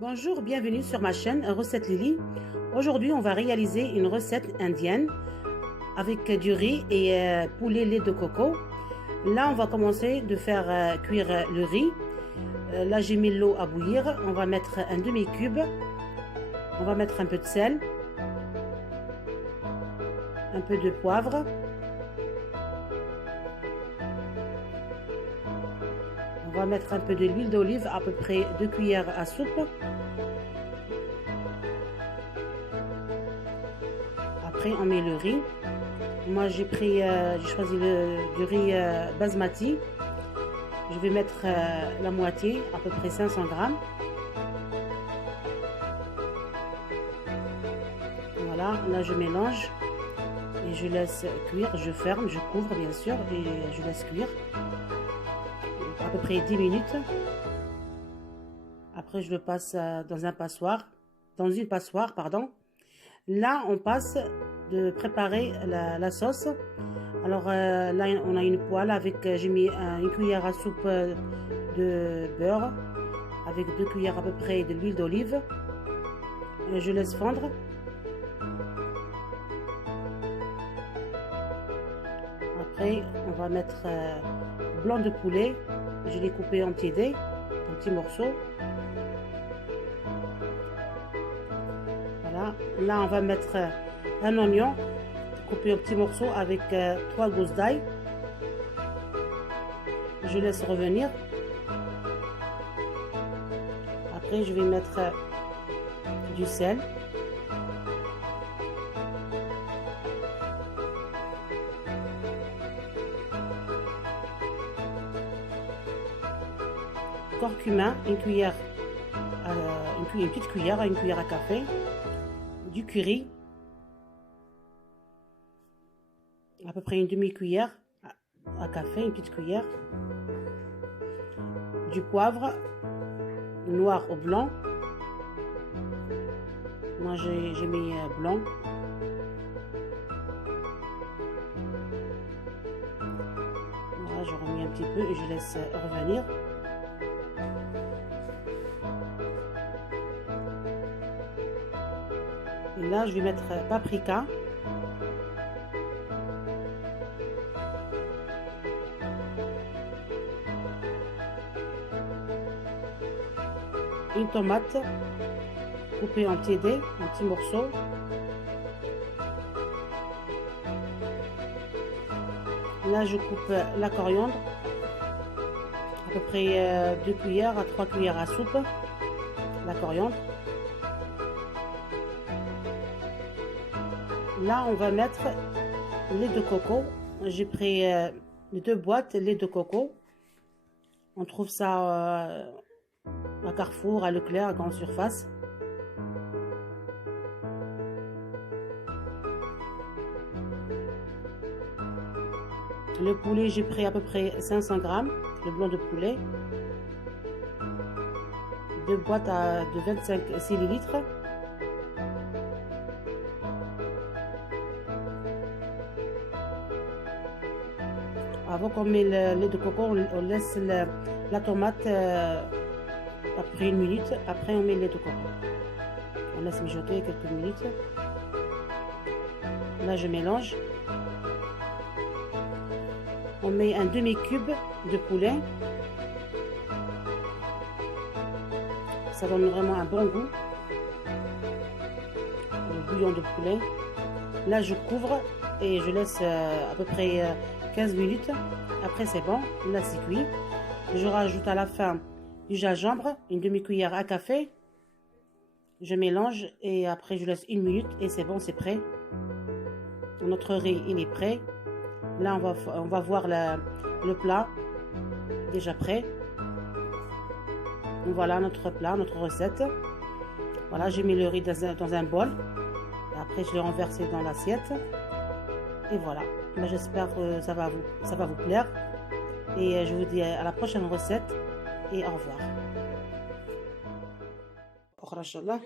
Bonjour, bienvenue sur ma chaîne Recette Lily. Aujourd'hui, on va réaliser une recette indienne avec du riz et poulet lait de coco. Là, on va commencer de faire cuire le riz. Là, j'ai mis l'eau à bouillir. On va mettre un demi-cube. On va mettre un peu de sel, un peu de poivre. On va mettre un peu de l'huile d'olive, à peu près 2 cuillères à soupe. Après, on met le riz. Moi, j'ai choisi du riz basmati. Je vais mettre la moitié, à peu près 500 grammes. Voilà, là je mélange et je laisse cuire. Je ferme, je couvre bien sûr et je laisse cuire à peu près 10 minutes. Après, je le passe dans une passoire, pardon. Là, on passe de préparer la sauce. Alors là, on a une poêle avec, j'ai mis une cuillère à soupe de beurre avec 2 cuillères à peu près de l'huile d'olive. Je laisse fondre. Après, on va mettre blanc de poulet. Je l'ai coupé en petits dés, en petits morceaux. Voilà. Là, on va mettre un oignon coupé en petits morceaux avec 3 gousses d'ail. Je laisse revenir. Après, je vais mettre du sel. Curcuma, une petite cuillère à café. Du curry, à peu près une demi-cuillère à café, une petite cuillère. Du poivre noir au blanc. Moi j'ai mis blanc. Voilà, je remets un petit peu et je laisse revenir. Et là, je vais mettre paprika. Une tomate coupée en petits dés, en petits morceaux. Là, je coupe la coriandre, à peu près 2 cuillères à 3 cuillères à soupe. La coriandre. Là, on va mettre lait de coco. J'ai pris 2 boîtes lait de coco. On trouve ça à Carrefour, à Leclerc, à grande surface. Le poulet, j'ai pris à peu près 500 grammes, le blanc de poulet. 2 boîtes de 25 millilitres. Avant qu'on met le lait de coco, on laisse la tomate après 1 minute. Après, on met le lait de coco. On laisse mijoter quelques minutes. Là, je mélange. On met un demi-cube de poulet. Ça donne vraiment un bon goût. Le bouillon de poulet. Là, je couvre et je laisse à peu près 15 minutes. Après, c'est bon. Là, c'est cuit. Je rajoute à la fin du gingembre, une demi-cuillère à café. Je mélange et après, je laisse 1 minute et c'est bon, c'est prêt. Notre riz, il est prêt. Là, on va voir le plat déjà prêt. Voilà notre plat, notre recette. Voilà, j'ai mis le riz dans un bol. Et après, je l'ai renversé dans l'assiette. Et voilà. J'espère que ça va vous plaire. Et je vous dis à la prochaine recette. Et au revoir. Au revoir.